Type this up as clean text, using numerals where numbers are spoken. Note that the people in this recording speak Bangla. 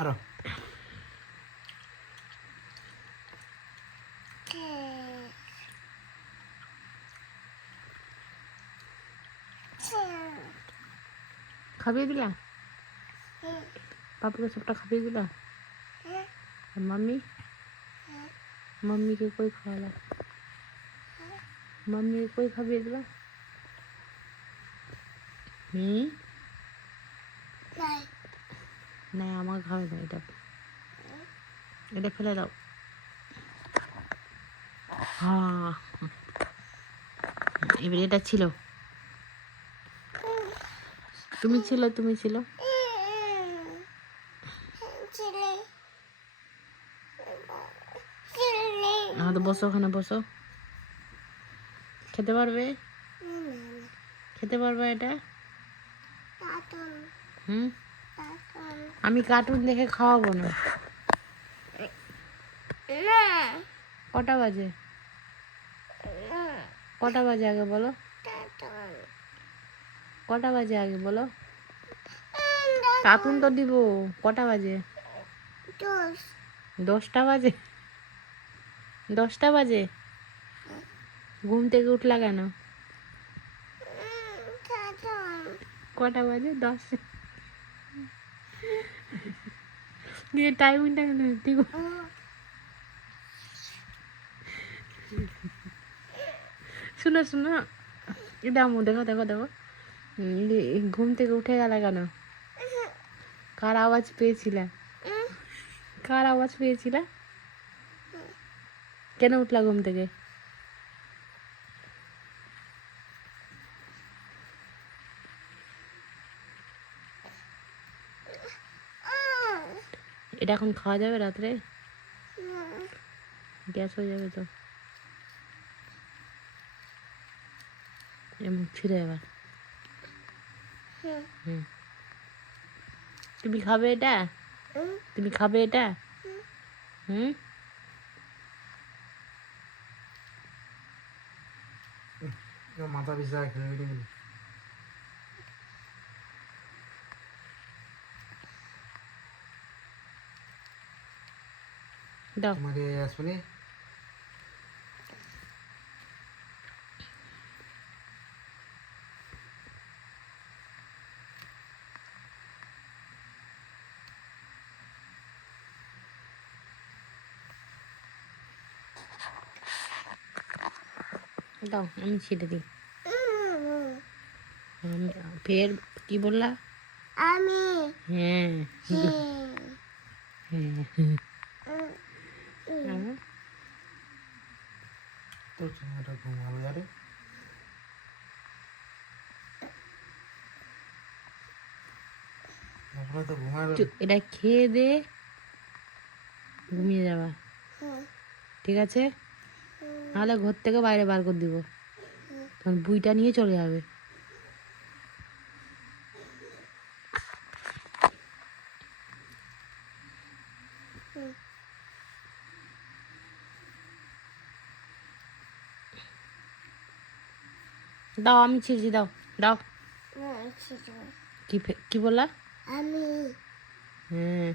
আরো খাবিয়ে দিলা পাপুকে সবটা খাবিয়ে দিলা আর মাম্মিকে কই খাওয়ালা মাম্মিকে কই খাবিয়ে দিলা না আমাকে খাবে না এটা ফেলে দাও হ্যাঁ এবার এটা ছিল তুমি ছিল তো বসো ওখানে বসো খেতে পারবে এটা আমি কার্টুন দেখে খাওয়াবো না কটা বাজে আগে বলো কার্টুন তো দিব কটা বাজে 10টা বাজে ঘুম থেকে উঠলা কেন কটা বাজে 10 দিয়ে টাইমিংটা ঠিক শুনো দেখো ঘুম থেকে উঠে গেল কেন কার আওয়াজ পেয়েছিলা কেন উঠলা ঘুম থেকে এটা এখন খাওয়া যাবে রাত্রে গ্যাস হয়ে যাবে তো এমন ফিরে এবার তুমি খাবে এটা মাথা পিছা খেলে দাও তোমাকে আসবে দাও আমি ছেড়ে দিই ফের কি বললা আমি হ্যাঁ তো ছেলেটা ঘুমালো যারে তো ঘুমাবে এটা খেয়ে দে ঘুমিয়ে যাবা ঠিক আছে নাহলে ঘর থেকে বাইরে বার করে দিব তখন বুইটা নিয়ে চলে যাবে দাও আমি ছিঁড়ছি দাও কি বললা আমি হ্যাঁ